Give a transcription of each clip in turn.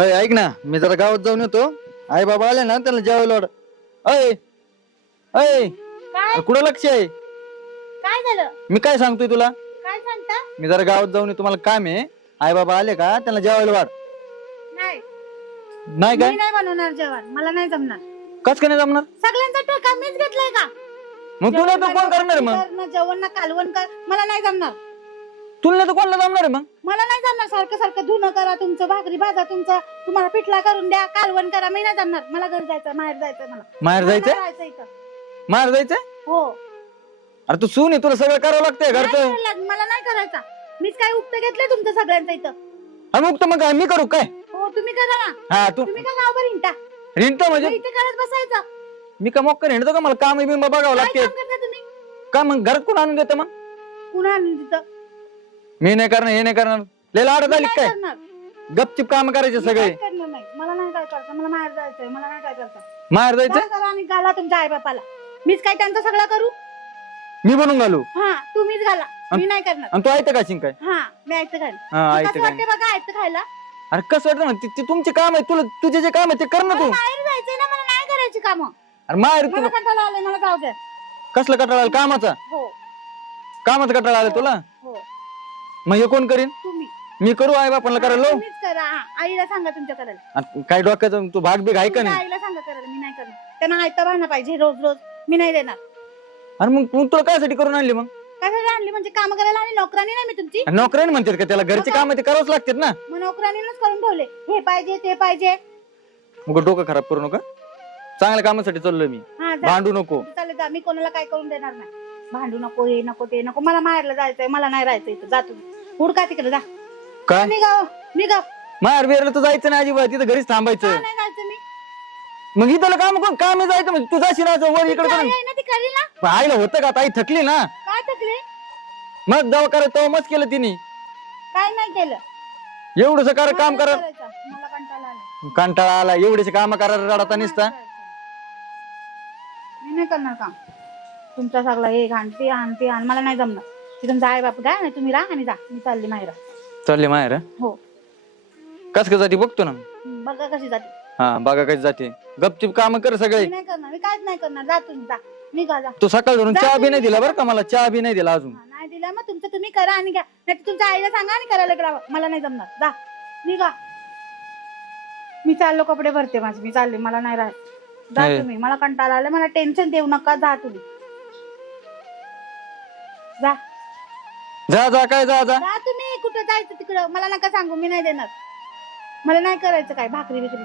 अय ऐक ना मी जरा गावात जाऊन येतो. आई बाबा आले ना त्याला जेवायला वाढ. अय अय काय? कुठं लक्ष आहे? काय झालं? मी काय सांगतोय तुला? काय सांगता? मी जरा गावात जाऊन येतो मला काम आहे. आई बाबा आले का त्याला जेवायला वाढ. नाही. नाही काय नाही बनवणार जेवण मला नाही जमणार. कस का नाही जमणार? सगळ्यांचा ठेका मीच घेतलाय का? मग तुला तर कोण करणार मग. जेवण ना कालवण कर मला नाही जमणार. तुला तर कोणाला जमणार आहे मग? मला नाही जमणार. सारखं सारखं धुणं करा तुमचं भाकरी भाजा तुमचं तुम्हाला पिठला करून द्या कालवण करा मी नाही जमणार. मला घरी जायचं माहेर जायचं मला. माहेर मला जायचंय? नाही राहायचं इथं. माहेर जायचंय? हो. अरे तू सून आहे तुला सगळं करावं लागतंय नाही घरचं? मला नाही करायचा. मीच काय उक्त घेतलंय तुमचं सगळ्यांचं इथं? हा मग तर मग काय? मी करू काय? हो तुम्ही करा ना. हा तू तुम्ही का गावभर हिंडता. मग म्हणजे? इथे करत बसायचं. मी का मोक्कर हिंडतो का? मला काम बिम बघावं काय लागते काम करता तुम्ही? का मग घरात कोण आणून देतं मग? कुणा आणून तिथं मी नाही करणार हे नाही करणार. लय लाडत आली काय? करणार. गपचिप काम करायचे मी सगळे. काहीच करणार नाही? मला नाही काय करायचं मला माहेर जायचंय मला नाही काय करायचं. माहेर जायचं करा आणि घाला तुमच्या आई बापाला मीच काय त्यांचं सगळं करू? मी बनवून घालू. हा तुम्हीच घाला. मी नाही करणार. आणि तू ऐकतं का काय हा मी ऐकतं खायला हा कसं ऐकतं वाटते काय बघा ऐकतं खायला? अरे कसं वाटतं ना ते- ते तुमचे काम आहे तुला तुझे जे काम आहे ते कर ना मला तू. जायचंय ना मला नाही करायची काम. अरे माहेर मला तू कंटाळा आलाय मला जाऊ द्या कसलं कटाळा आला? कामाचा? हो. कामाचा कटाळा आला तुला? हो. मग हे कोण करीन? तुम्ही. मी करू आई बापाला करायला? लावू? तुम्हीच करा. हा, आईला सांगा तुमच्या करायला. आणि काय डोक्याचं तू भाग बिग आहे का तुमच्या नाही? आईला सांगा करायला मी नाही करणार. त्यांना आयता भाना पाहिजे रोज रोज. मी नाही देणार. अरे मग तू तुला कायसाठी करून आणली मग? कशाला आणली? म्हणजे काम करायला आणि नोकरानी नाही मी तुमची? आणि नोकऱ्याने म्हणतात का त्याला? घरचे काम ते करावंच लागतात ना. मग नोकरानीच करून ठेवले. हे पाहिजे ते पाहिजे. मग डोकं खराब करू नका. चांगल्या कामासाठी चाललोय मी. हा जा. भांडू नको. चालेल जा. मी कोणाला काय करून देणार नाही. भांडू नको हे नको ते नको. मला माहेरला जायचंय मला नाही राहायचं इथं. जा तुम्ही हुडका तिकडे जा. काय? निघाव निघाव माहेर बिरला तर जायचं नाही अजिबात. तिथं घरीच का थांबायचं नाही जायचं मी? मग इथं काम कोण? काम जायचं म्हणजे तू जाशील असं वर इकडे आई करून आहे ना ती करेल. ना पण आईला होतं का? ताई थकली ना. काय थकले? मग दवा करत तेव्हा मस्त केलं तिने. काय नाही केलं. एवढंच कर काम मला करत करायचं. मला कंटाळा आला. एवढेच काम करा रडता निसता. मी नाही करणार काम. तुमचा सगळा हे घाण ते आण ते आण मला नाही जमणार. ते तुमचा आई बाप काय नाही तुम्ही राहा आणि जा. मी चालली माहेरा. चालले माहेर? हो. कस का जाती बघतो ना? बघा कशी जाते. हा बघा कशी जाते. गपचिप काम कर सगळे. मी नाही करणार मी काहीच नाही करणार. जा तुम्ही जा. जा. तू सकाळ धरून चहा बी. नाही दिला बरं का मला? चहा बी नाही दिला अजून. हा, नाही दिला मग तुमचं तुम्ही करा आणि घ्या. नाही तर तुमच्या आईला सांगा आणि करायला लावा मला नाही जमणार. जा. निघा. मी चाललो कपडे भरते माझे. मी चालले. मला नाही राहत जा नाही. तुम्ही. मला कंटाळा आला मला टेन्शन देऊ नका. जा तुम्ही. जा. जा जा काय जा जा. जा तुम्ही कुठं जायचं तिकडं? मला नका सांगू मी नाही देणार. मला नाही करायचं काय भाकरी बिकरी.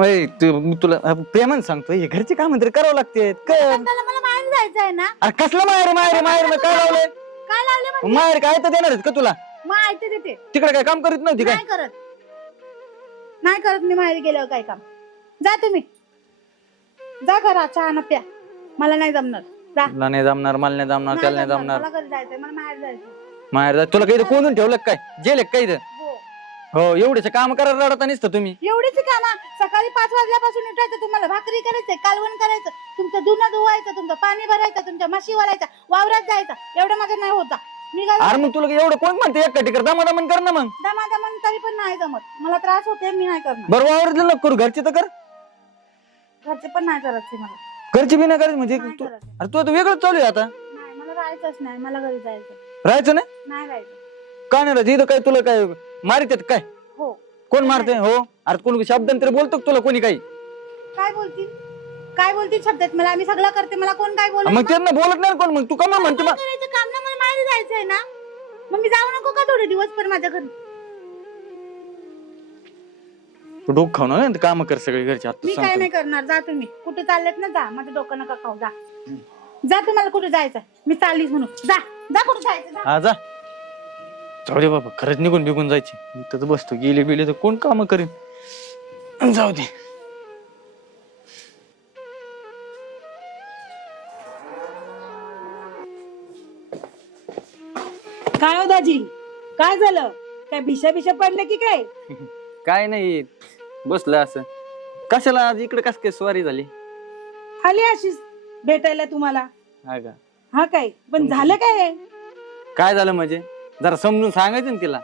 ओय, तू मी तुला अ, प्रेमाने सांगतो हे घरचे काम तरी करावं लागते. कर. मला जायचं आहे ना? अरे कसलं माहेर माहेर माहेर मग काय लावलंय? काय लावले म्हणजे? माहेर काय तर देणार आहेत का तुला? मग ऐकते देते. तिकडे काय काम करीत नव्हती काय? नाही करत. नाही करत मी माहेर गेल्यावर काय काम. जा तुम्ही. जा घरा चहा न प्या मला नाही जमणार. जा. तुला नाही जमणार मला नाही जमणार त्याला नाही जमणार मला घरी जायचंय? मला माहेर जायचं माहेर जा. तुला काही कोणून ठेवलं का काय? जेल काय इथं? हो. हो एवढेच काम करायला रडता नसतं तुम्ही. एवढीच कामा. सकाळी पाच वाजल्यापासून उठायचं तुम्हाला. भाकरी करायचंय कालवण करायचं. तुमचं धुणं धुवायचं तुमचं पाणी भरायचं तुमच्या म्हशी वरायच्या वावरात जायचं. एवढं माझं नाही होता. निघाला. अरे मग तुला एवढं कोण म्हणते? एक टिकर दमा दमन कर ना मग. दमा दमन तरी पण नाही जमत. मला त्रास होते मी नाही करणार. बरं वावरलं नको करू. घरचे तर कर. घरचे पण नाही करायचे मला. घरचे बी नाही करायचं म्हणजे नाही तू करायचे. अरे तू आता वेगळं चालू आहे आता. नाही मला राहायचंच नाही मला घरी जायचं राहायचं नाही? नाही राहायचं. का नाही राहायचं? इथं काय तुला काय मारित काय? हो. कोण मारते हो. अरे कोण शब्दांतर बोलतो का तुला कोणी काही? काय बोलतील काय बोलतील शब्दात मला आम्ही सगळं करते मला कोण काय बोल मग त्यांना बोलत नाही कोण? मग तू का म्हणते मग करायचं काम ना मला माहेर जायचंय ना. मग मी जाऊ नको का थोडे दिवस पण माझ्या घरी? तू डोक खाऊ ना काम कर सगळे घरचे. आता मी काय सांगतो नाही करणार जा तुम्ही. कुठे चाललेत ना जा माझं डोकं नका खाऊ जा. जा तुम्हाला कुठे जायचं मी चाललीच म्हणून. जा जा कुठे जायचं जा. हा जा. जाऊ दे बाबा खरंच निघून बिघून जायचे. इथंच बसतो गेले बिले तर कोण काम करीन? जाऊ दे. काय हो दाजी? काय झालं? काय भिशा भिशा पडले की काय? काय नाही. बसलं असं. कशाला आज इकडे कस काय स्वारी झाली? आली अशीच भेटायला तुम्हाला. हा का? हा काय? पण झालं काय काय झालं म्हणजे? जरा समजून सांगायचं ना तिला.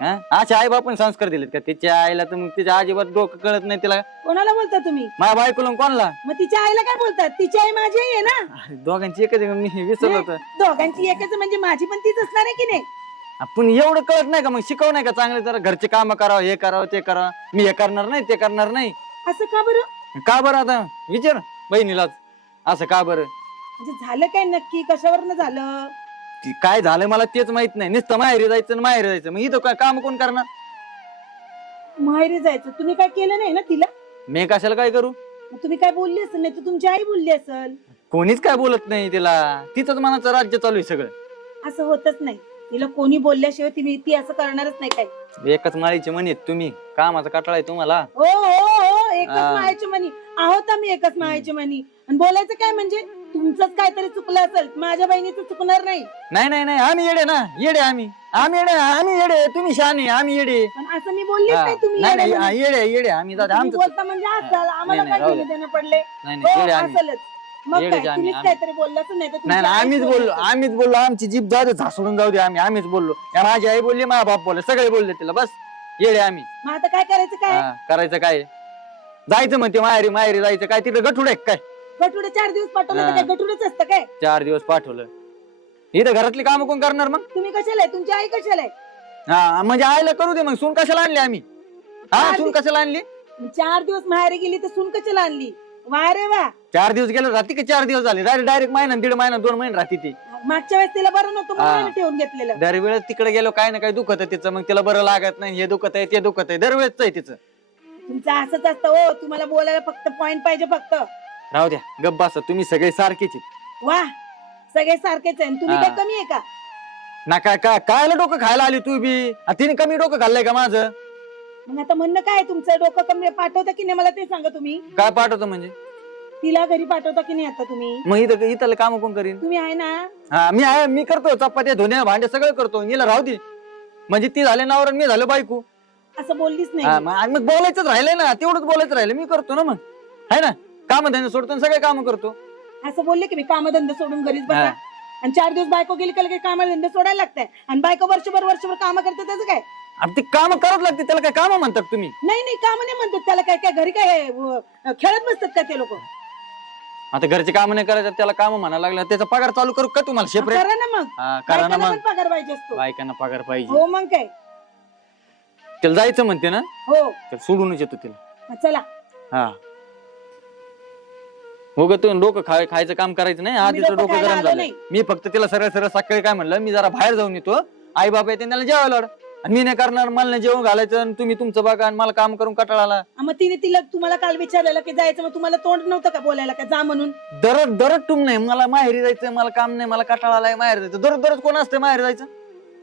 हा? असे आई बापन संस्कार दिलेत का? तिच्या आईला तर मग तिच्या अजिबात डोकं कळत नाही तिला. कोणाला बोलता तुम्ही? माझ्या बायकोला आणि कोणाला? मग तिच्या आईला काय बोलतात तिची आई माझी आई आहे ना. अरे, दोघांची एकच आहे? मी विसरलो होतं. दोघांची एकच म्हणजे माझी पण तीच असणार आहे की नाही? आपण एवढं कळत नाही का? मग शिकव नाही का चांगले? जरा घरचे काम करावं हे करावं ते करावं. मी हे करणार नाही ते करणार नाही. असं का बरं? का बरं आता? विचार बहिणीलाच. असं का बरं? म्हणजे झालं काय नक्की? कशावरनं झालं? ती काय झालं मला तेच माहीत नाही. नुसतं माहेरी जायचं आणि माहेरी जायचं. मग इथं काय काम कोण करणार? माहेरी जायचं. तुम्ही काय केलं नाही ना तिला? मी कशाला काय करू? मग तुम्ही काय बोलली असेल? नाही तर तुमची आई बोलली असेल. कोणीच काय बोलत नाही तिला. तिथंच मनाचं राज्य चालू आहे सगळं. असं होतच नाही. तिला कोणी बोलल्याशिवाय ती ती असं करणारच नाही काय एकच माळीचे म्हणेत तुम्ही. कामाचा कटाळा आहे तुम्हाला. हो हो हो एकच हा. मायाची मनी आहोत आम्ही एकच मायाची मनी आणि बोलायचं काय म्हणजे तुमचंच काहीतरी चुकलं असेल माझ्या बहिणीचं चुकणार नाही. नाही नाही नाही आम्ही येडे ना. येडे आम्ही. आम्ही येडे आम्ही येडे. तुम्ही शहाणे आम्ही येडे. पण असं मी बोललीच हा. नाही तुम्ही नाही येडे हा, म्हणून. येडे येडे. आम्ही. तुम्ही आमचं बोलता म्हणजे आम्हाला नाही, काय राहू घेणं दे. देणं पडले नाही हो नाही येडे आम्ही. असेलच. मग आम्ही, तुम्हीच आम्ही. काहीतरी बोललाच नाही तर तुमची नाही नाही, आई आम्हीच बोलली. आम्हीच बोललो आमची जीभ जाऊ दे झासडून जाऊ दे आम्ही आम्हीच बोललो. या माझी आई बोलली माझा बाप बोलले सगळे बोलले तिला बस येडे आम्ही. मग आता काय करायचं काय? हा, करायचं काय? जायचं म्हणते माहेरी माहेरी जायचं काय तिथं गठुड आहे काय? गटुडे चार दिवस पाठवलं तर हा. काय गटुडेच असतं काय? चार दिवस पाठवलं. इथं घरातली कामं कोण करणार मग? तुम्ही कशाला आहे? तुमची आई कशाला आहे? हा म्हणजे आईला करू दे मग सून कशाला आणली आम्ही? हा सून कशाला आणली? चार दिवस माहेरी गेली तर सून कशाला आणली? वा रे वा चार दिवस गेलं राहते की? चार दिवस झाले. डायरेक्ट डायरेक्ट महिना दीड महिना दोन महिने राहते ती. मागच्या वेळेस तिला बरं नव्हतं म्हणून हा. आम्ही ठेवून घेतलेलं. दरवेळेस तिकडे गेलो काय ना काय दुखत आहे तिचं. मग तिला बरं लागत नाही. हे दुखत आहे ते दुखत आहे. दरवेळेस आहे तिचं. तुमचं असंच असतं हो. तुम्हाला बोलायला फक्त पॉइंट पाहिजे फक्त. राहू द्या. गप्प बसा. तुम्ही सगळे सारखेच आहेत. वा सगळे सारखेच आहे. आणि तुम्ही हा. काय कमी आहे का? ना काय काय कायला डोकं खायला आली तू बी? आ, तिने कमी डोकं खाल्लंय का माझं? मग आता म्हणणं काय आहे तुमचं? डोकं कमी पाठवता की नाही? मला ते सांगा तुम्ही. काय पाठवतो म्हणजे? तिला घरी पाठवता की नाही आता तुम्ही? मग इथं इथलं काम कोण करीन? तुम्ही आहे ना? हा मी आहे मी करतो. चपात्या धुण्या भांडे सगळं करतो. नीला राहू दे. म्हणजे ती झाले नावर आणि मी झालो बायको. असं बोललीच हा, नाही मग आणि मग बोलायचंच राहिलंय ना. तेवढंच बोलायचं राहिलं मी करतो ना मग. आहे ना? काम धंदे सोडतो आणि सगळे काम करतो. असं बोलले की मी कामधंदे सोडून घरीच बसा. हा. आणि चार दिवस बायको गेली का कामधंदे सोडायला लागतंय? आणि बायको वर्षभर वर्षभर काम करते त्याचं काय? आणि ती काम करत लागते त्याला काय काम म्हणतात तुम्ही? नाही नाही काम नाही म्हणतात. त्याला काय काय घरी काय अं, खेळत बसतात का ते लोक? आता घरचे काम नाही करायचं त्याला काम म्हणायला लागलं त्याचा पगार चालू करू का तुम्हाला सेपरेट करा ना मग. करा ना बायकोला मग. पण पगार पाहिजे असतो. बायकांना पगार पाहिजे. हो मग काय? त्याला जायचं म्हणते ना? हो. तर सोडूनच येतो तिला चला. हा. हो ग तू डोकं खाय खायचं काम करायचं नाही. आम्ही आधीच डोकं डोकं खायला गरम आलो झालं. नाही. मी फक्त तिला सरळ सरळ सकाळी काय म्हणलं मी जरा बाहेर जाऊन येतो. आई बाबा येते त्याला जेवायला वाढ. आणि मी नाही करणार मला नाही जेवण घालायचं आणि तुम्ही तुमचं बघा आणि मला काम करून कटाळा आला आ, मग तिने तिला तुम्हाला काल विचारलेलं की जायचं मग तुम्हाला तोंड नव्हतं का बोलायला का जा म्हणून? दरद दरद तुम नाही मला माहेरी जायचं मला काम नाही मला कटाळा आलाय माहेर जायचं दररोज दररोज कोण असतं माहेर जायचं?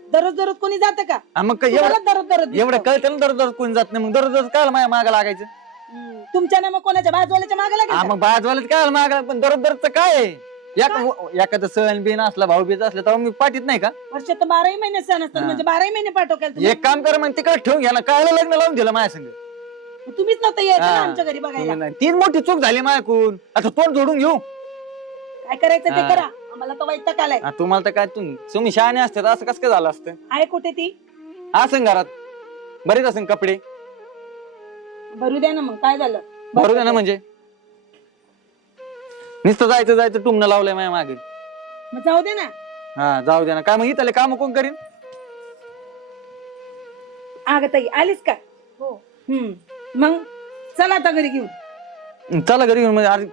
दररोज दररोज कोणी जातं का? हा, मग काय एवढं दररोज दररोज एवढं दिसतं. कळतं ना दररोज दररोज कोणी जात नाही मग दररोज दररोज काय माझ्या मागा लागायचं? हम्म. तुमच्या ना मग कोणाच्या? बाजूवाल्याच्या मागे हा लागेल मग बाजवाल्यात काय मागा पण दररोज दररोज काय आहे? एका- एखादं सण बिन असला भाऊ बीज असला तेव्हा मी पाठीत नाही का? वर्षात तर बाराही महिने सण असतात हा. म्हणजे बाराही महिने पाठवकाल तुम्ही? एक काम कर मग तिकडे ठेवून घ्या ना काय लग्न लावून दिलं माझ्या संग. तुम्हीच नव्हतं यायचं ना हा. आमच्या घरी बघायला. तीन मोठी चूक झाली माझ्याकून आता तोंड जोडून घेऊ. काय करायचं ते हा. करा. आम्हाला तर वैताग आलाय. आ, तुम्हाला तर काय तुम- तुम्ही शहाणे असते असं कसं काय झालं असतं? आहे कुठे ती? असं घरात. बरेच असं कपडे. भरू द्या ना मग काय झालं? बरोबर आहे ना म्हणजे? नुसतं जायचं जायचं टुमणं लावलंय माझ्या मागे. मग जाऊ दे ना. हा जाऊ दे ना. काय मग इथले काम कोण करीन? अगं ताई आलीस का? हो. हम्म. मग चला आता घरी घेऊन. चला घरी घेऊन म्हणजे अरे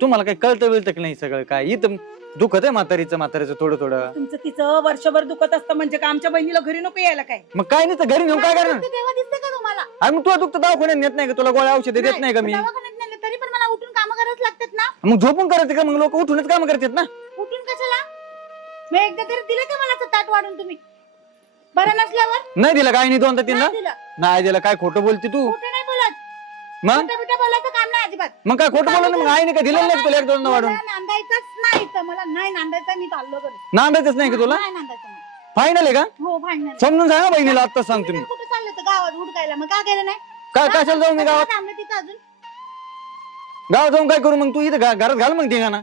तुम्हाला काही कळतं बिळतं की नाही सगळं? काय इथं दुखत आहे म्हातारीचं म्हातारीचं थोडं थोडं. तुमचं तिचं वर्षभर दुखत असतं म्हणजे का आमच्या बहिणीला घरी नको यायला काय? मग काय नाही तर घरी नेऊन काय करणार? ते तेव्हा दिसते का तुम्हाला? अरे मग तुला दुखतं दवाखान्यात नेत नाही का? तुला गोळ्या औषधे देत नाही का मी दवाखान्यात नेले तरी पण मला उठून काम करावंच लागतात ना मग झोपून करायचं का? मग लोक उठूनच काम करतात ना? उठून कशाला? मग एकदा तरी दिलं का मला असं ताट वाढून तुम्ही? बरं नसल्यावर? नाही दिलं काय? नाही दोनदा तीनदा? नाही दिलं. नाही दिलं. काय खोटं बोलते तू? खोटं नाही बोलत. मग? बोलायचं काम नाही अजिबात. मग काय खोटं बोललं ना मग आईने काय दिलं नाही का तुला एक दोनदा वाढून? मला नांदायचंच नाही तर मला नाही नांदायचं मी चाललो घरी. नांदायचंच नाही का तुला? नाही नांदायचं मला. फायनल आहे का? हो फायनल समजून सांगा बहिणीला आता सांग तुम्ही कुठे चाललं होतं? गावात उडकायला. मग का गेलं नाही? काय कशाला जाऊ मी गावात? थांबले तिथं अजून? गावात जाऊन काय करू मग? तू इथं घा- घरात घाल मग ठिकाणा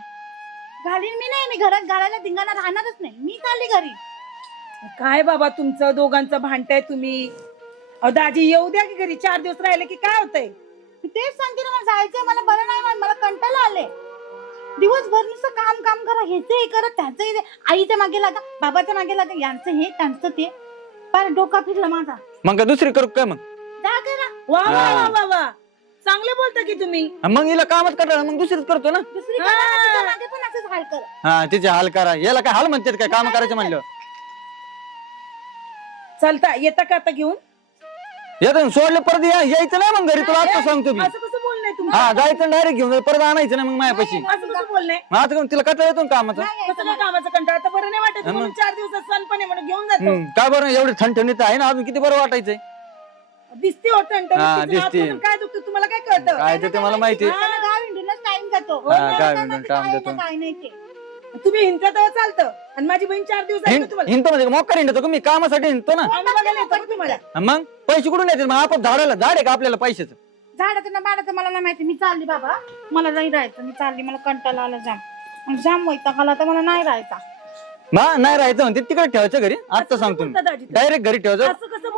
घालीन मी नाही मी घरात घालायला धिंगाणा राहणारच नाही. मी चालली घरी. काय बाबा तुमचं दोघांचं भांडताय तुम्ही? अहो दाजी येऊ द्या की घरी? चार दिवस राहिले की काय होतंय? मी तेच सांगते ना मला जायचंय मला बरं नाही वाटत, मला कंटाळा आले दिवसभर नुसतं काम काम करा हेच हे करा त्याचं हे आईच्या मागे लागा बाबाच्या मागे लागा यांचं हे त्यांचं ते. फार डोका फिरला माझा. मग दुसरी करू काय मग? जा करा वा वा. वा वा वा. चांगले बोलता की तुम्ही? मग हिला कामच करा मग दुसरीच करतो ना? दुसरी हा. पण असंच हाल करा. हा तिचे हाल करा. याला काय हाल म्हणतात काय? काम करायचं म्हणलं. चालता येता का आता घेऊन? येतं सोडलं परत या- यायचं नाही मग घरी तुला आता सांगतो मी. असं कसं बोलणंय तुमचं? हा जायचं डायरेक्ट घेऊन परत आणायचं नाही मग माझ्यापाशी असं कसं बोलणंय मग आता काय तिला कटळ येतो ना कामाचं? कसं काय. कामाचं कंटाळ? आता बरं नाही वाटत हा म्हणून चार दिवसात सणपण आहे म्हणून घेऊन जातो. हम्म, काय बरं? एवढी थंडथंडीत आहे ना अजून किती बरं वाटायचंय? दिसते होत हा, दिसते. काय दुखतं? तुम्हाला काय कळतं? काय ते- ते मला माहिती हा, गाव हिंडूनच टाइम जातो. हा, गाव काय हिंडून माहिती time काय आहे जातो. ना काय नाही ते. तुम्ही हिंडता तेव्हा चालतं. आणि माझी बहीण चार दिवस आहे तुम्हाला. हिंडतो म्हणजे मोकार हिंडतो का? मी कामासाठी हिंडतो ना. आम्ही बघायला येतो का तुम्हाला? मग? पैसे कुठून येतील? मग आपण झाडाला झाड आहे का आपल्याला पैशाचं? झाडाचं ना बाडाचं मला नाही माहिती. मी चालली बाबा. मला नाही राहायचं. मी चालली. मला कंटाळा आला. जाम आणि जाम वैताग आला तर मला नाही राहायचा. मग नाही राहायचं म्हणते. तिकडे ठेवायचं घरी. आता असं सांगतो मी? डायरेक्ट घरी ठेवायचं.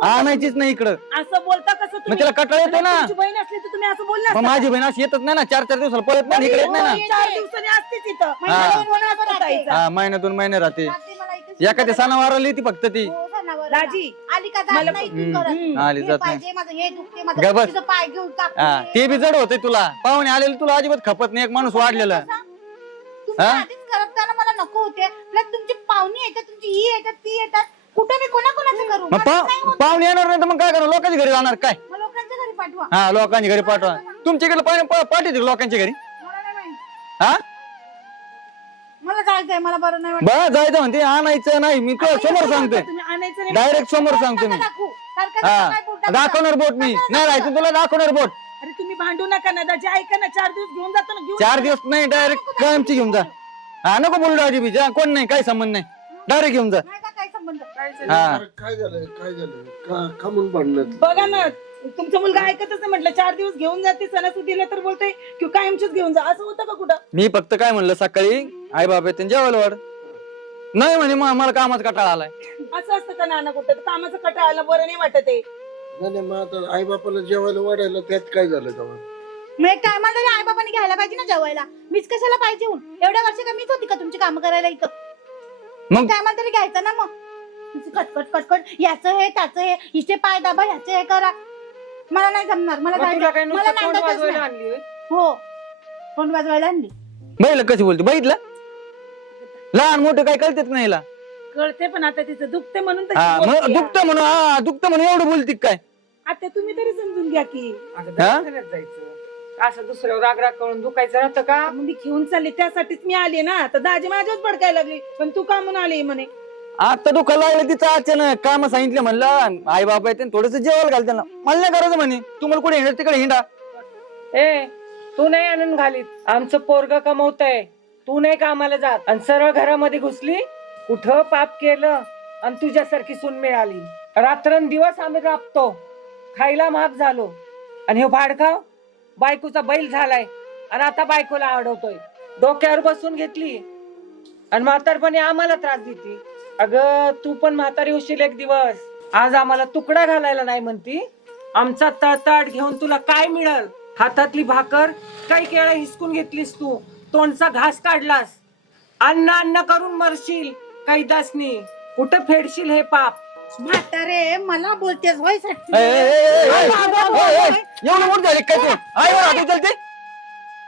आणायचीच नाही इकडं? असं बोलता कसं मग तुम्ही कटाळ येतो ना. तुमची बहीण असली तर तुम्ही असं बोलला माझी बहीण अशी येतच नाही ना. चार चार दिवसाला परत नाही इकडे येत नाही ना. चार दिवसांनी असतेच इथं. महिन्याला हा. हा महिन्यातून महिने राहते. एखाद्या सणावाराला येते फक्त ती. हो, आली का जात मला- नाही तू हम्म. करत. हम्म. आली हे जात नाही. पाहिजे माझं हे दुखते ग माझं. बस. तुझं पाय घेऊन कापते. हा ते बी जड होते तुला. पाहुणे आलेले तुला अजिबात खपत नाही. एक माणूस वाढलेला. तुम्ही हा? आधीच करत त्याला मला नको होते. प्लस तुमची पाहुणी येतात तुमची ही येतात ती येतात. कुठे मी कोणा कोणाचं करू? मग माझं नाही पाव- होत. पाहुणे येणार नाही तर मग काय करणार? लोकांच्या घरी जाणार काय? मग लोकांच्या घरी पाठवा. हा लोकांच्या घरी पाठवा. तुमच्याकडे पाहुणे पा- पाठवते लोकांच्या घरी? मला नाही माहीत. हा? मला जायचंय मला बरं नाही वाटत. बा जायचं म्हणते आणायचं नाही. मी तुला समोर सांगतोय. तुम्ही आणायचं नाही. डायरेक्ट समोर सांगतो मी. नका दाखवू. सारखं हा सारखं काय बोलता दाखवणार बोट मी. नाही राहायचं तुला दाखवणार बोट. अरे तुम्ही भांडू नका ना दाजी ऐका ना चार दिवस घेऊन जातो ना घेऊन चार दिवस नाही डायरेक्ट कायमची घेऊन जा. हा नको बोलू राजी बी जा कोण नाही काही संबंध नाही. डायरेक्ट घेऊन जा. नाही काय हा. अरे काय काय का का म्हणून बघा ना तुमचा मुलगा ऐकतच नाही म्हटलं चार दिवस घेऊन जाते सणासुदीला तर बोलतोय की कायमचीच घेऊन जा. असं होतं का कुठं? मी फक्त काय म्हणलं सकाळी आई बाबा त्यांनी जेवायला वाढ. नाही म्हणे मग मला कामाचा कटाळा आलाय. असं असतं का नाना कुठं? तर कामाचं कटाळाला बरं नाही वाटत आहे. नाही नाही, मग आता आई बापाला जेवायला वाढायला त्यात काय झालं तेव्हा? मग एक टायमाला तरी आई बाबांनी घ्यायला पाहिजे ना जेवायला. मीच कशाला पाहिजे एवढ्या वर्ष का मीच होती का तुमची कामं करायला इथं? मग टायमाला तरी घ्यायचं ना मग. नुसतं कटकट कटकट. याचं हे त्याचं हे. हिचे पाय दाबा ह्याचं हे करा. मला नाही जमणार. मला जायचं मला नाही. हो. कोण वाजवायला आणली. बघितलं कशी बोलते? बघितलं? लहान मोठं काय कळतेच नाही हिला. कळते पण आता तिचं दुखते म्हणून तशी हा मग बोलतेय. दुखत म्हणून हा दुखत म्हणून एवढं बोलती काय? आता तुम्ही तरी समजून घ्या की. अगं दवाखान्यात जायचं. असं दुसऱ्यावर राग राग करून दुखायचं राहतं का? मग मी घेऊन चालले. त्यासाठीच मी आले ना. तर दाजी माझ्याच भडकायला लागली. पण तू का म्हणून आली म्हणे. आता दुखायला लागलं तिचं अचानक. काम सांगितलं म्हणलं आई बाबा येते थोडस जेवायला घाल त्यांना मला नाही करायचं म्हणे. तुम्हाला कुठे हिंडा तिकडे हिंडा. ए तू नाही आणून घालीत. आमचं पोरग कमवतय. तू नाही कामाला जात. आणि सरळ घरामध्ये घुसली कुठं पाप केलं आणि तुझ्यासारखी सून मिळाली. रात्रंदिवस आम्ही राबतो. खायला माफ झालो. आणि हे भाडखाव बायकोचा बैल झालाय. आणि आता बायकोला आवडवतोय डोक्यावर बसून घेतली. आणि म्हातारपणे आम्हाला त्रास देते. अगं तू पण म्हातारी होशील एक दिवस. आज आम्हाला तुकडा घालायला नाही म्हणती. आमचा तळतळ घेऊन तुला काय मिळल? हातातली भाकर काही केळं हिसकून घेतलीस तू. तोंडचा घास काढलास. अन्न अन्न करून मरशील कैदासनी कुठं फेडशील हे पाप? म्हातारे मला बोलतेस होय ए, ए, ए, ए, ए, ए, ए, एवढं मोठं झाले काय तू?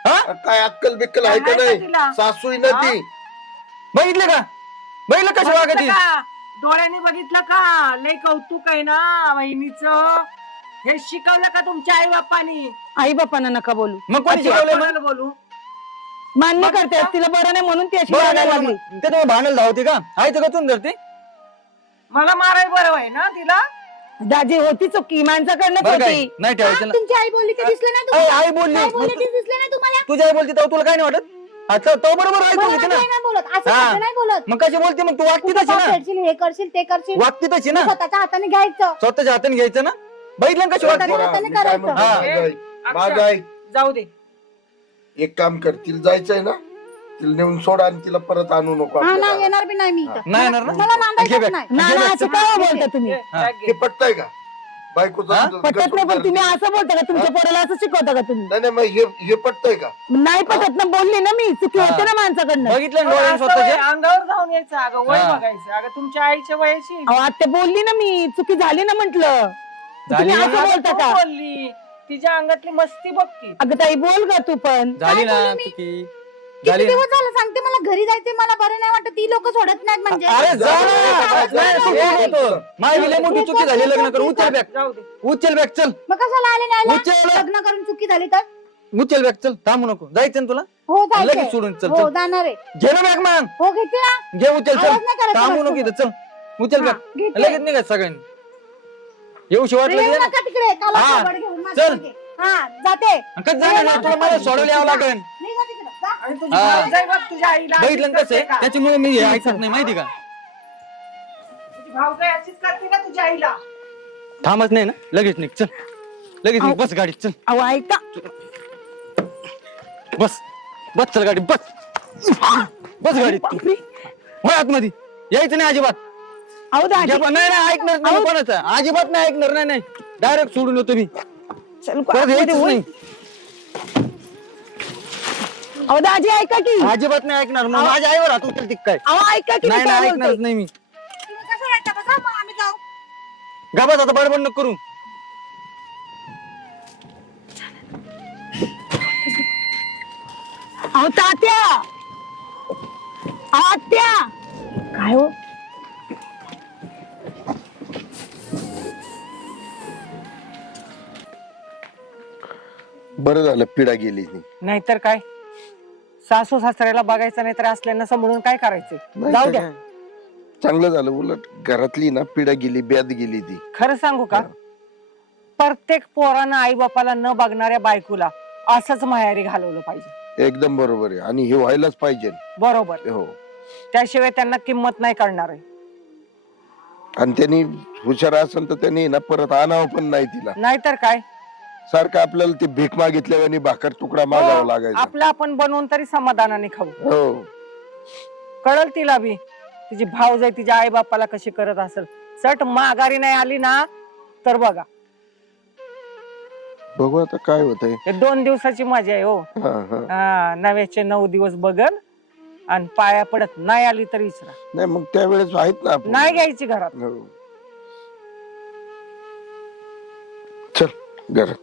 हा? अक्कल बिक्कल आहे का नाही? सासू ना ती. बघितलं का? बघितलं कशी वागती? बघितलं का? डोळ्याने बघितलं का? लय कौतुक आहे ना वहिनीच. हे शिकवलं का तुमच्या आई बापानी आई बापांना नका बोलू. मग कोणी शिकवलं मग? बोलू? मान्य मग करते का? तिला बरं नाही म्हणून ती अशी बरं वागायला लागली. ते तुम्ही भांडण धावते का? आईचं का तुम्ही धरते? मला माराय बरं आहे ना तिला? दाजी होती चुकी. माणसाकडनं बरं काय? होती. नाही ठेवायचं ना. तुमची आई बोलली ते दिसलं नाही तुम्हाला? आई बोलली. काय बोलली मग ते दिसलं नाही तुम्हाला? तुझी आई बोलते तेव्हा तुला काय नाही वाटत? हा तो बरोबर ऐकून बरोबर घेते ना काय नाही बोलत असं हा. कसं नाही बोलत मग कशी बोलते मग तू वागती तशी ना फेडशील, हे करशील ते करशील वागती तशी ना स्वतःच्या हाताने घ्यायचं स्वतःच्या हाताने घ्यायचं ना बघितलं ना कशी स्वतःच्या वागते हाताने मी काय करायचं. म्हणतो, हा. माझं ऐक, माझं ऐक जाऊ दे एक काम कर तिला जायचंय ना तिला नेऊन सोड आणि तिला परत आणू नको हा आपल्या ना दारात. येणार बी नाही मी इथं. नाही येणार ना? मला घे नांदायचंच back. नाही ना ना असं बोलता तुम्ही हा. बॅग घे. हे पटतंय का बायकोचं पटत नाही पण तुम्ही. असं बोलता का? तुमच्या पोराला असं शिकवता का तुम्ही? नाही नाही मग हे हे पटतंय का? नाही पटत ना बोलली ना मी चुकी. होते ना माणसाकडनं. बघितलं ना डोळ्याने स्वतःच्या अंगावर जाऊन यायचं अगं वय हा. बघायचं. अगं तुमच्या आईच्या वयाची. अहो आत्या बोलली ना मी चुकी झाली ना म्हंटल. झाली तुम्ही ना? असं बोलता का? बोलली तिच्या अंगातली मस्ती बघ की. अगं ताई बोल का तू पण. झाली ना बोलू किती ना? दिवस झालं सांगते मला? घरी जायचंय मला बरं नाही वाटत. ती लोक सोडत नाहीत म्हणजे. अरे जा ना. जा. होतं. माझी लय मोठी चुकी झाली लग्न करून. उचल बॅग. जाऊ दे. उचल बॅग चल. मग कशाला आले नाही उचल. लग्न करून चुकी झाली तर? उचल बॅग चल. थांबू नको. जायचं ना तुला? हो लगेच जायचंय सोडून चल हो चल. जाणार आहे. घे ना बॅग मग. हो घेते ना. घे उचल चल. आवाज नाही करायचा थांबू नको. इथं चल. उचल हा, बॅग घेते. लगेच निघायचं सगळ्यांनी. वाटलं येऊ की नका तिकडे. काला हा, कापड घेऊन माझ्या चल. मागे. हा जाते. कसं जाणार? नाही? तुला मला सोडवलं यावं लागेल. निघा. आणि तुझी हा. भावजाई बघ तुझ्या आईला बघितलं अशीच कसं करते आहे? का? त्याच्यामुळे मी हे ऐकत नाही माहिती का? तुझी भावजाई अशीच करते का तुझ्या आईला? थांबत नाही ना? लगेच निघ चल. लगेच निघ बस गाडीत चल. अहो ऐका. बस बस चल गाडी बस. बस गाडीत होय आतमध्ये. यायचं नाही अजिबात. अहो दाजी. नाही नाही ऐकणार नाही कोणाचं. अजिबात नाही ऐकणार नाही नाही. डायरेक्ट सोडून येतो मी. चल, परत यायचंच. नाही. अहो दाजी ऐका की. अजिबात नाही ऐकणार. मग माझ्या आईवर हात उचल काय? अहो ऐका की मी नाही काय नाही बोलते. ऐकणारच नाही मी. तुम्ही कसं येता बसा मग आम्ही जाऊ. गाबात आता बडबड नको करू. अहो तात्या. अहो, आत्या. काय हो? बरं झालं पिढा गेली ती. नाहीतर काय? सासू सासऱ्याला बघायचं नाही तर असल्यानं समोरून काय करायचं? जाऊ द्या. चांगलं झालं उलट घरातली ना पिढा गेली ब्याद गेली ती. खरं सांगू का? प्रत्येक पोरानं आई बापाला न बघणाऱ्या बायकोला असंच माहेरी घालवलं पाहिजे. एकदम बरोबर आहे. आणि हे व्हायलाच पाहिजे. बरोबर. हो. त्याशिवाय त्यांना किंमत नाही करणार आहे. आणि त्यांनी हुशार असेल तर त्यांनी ना परत आणावं पण नाही तिला. नाहीतर काय? सारखं आपल्याला ते भीक मागितल्या आणि भाकर तुकडा मागावा हो, लागायचा. आपलं आपण बनवून तरी समाधानाने खाऊ. हो. कळल तिला बी? तिची भाव जाई तिच्या आई बापाला कशी करत असेल? चट माघारी नाही आली ना तर बघा. बघू आता काय होतंय. हे दोन दिवसाची मजा आहे हो. हा, नव्याचे नऊ दिवस बघल आणि पाया पडत नाही आली तर विसरा. नाही मग त्यावेळेस आहेत ना आपण. नाही घ्यायची घरात. हो. चल घरात.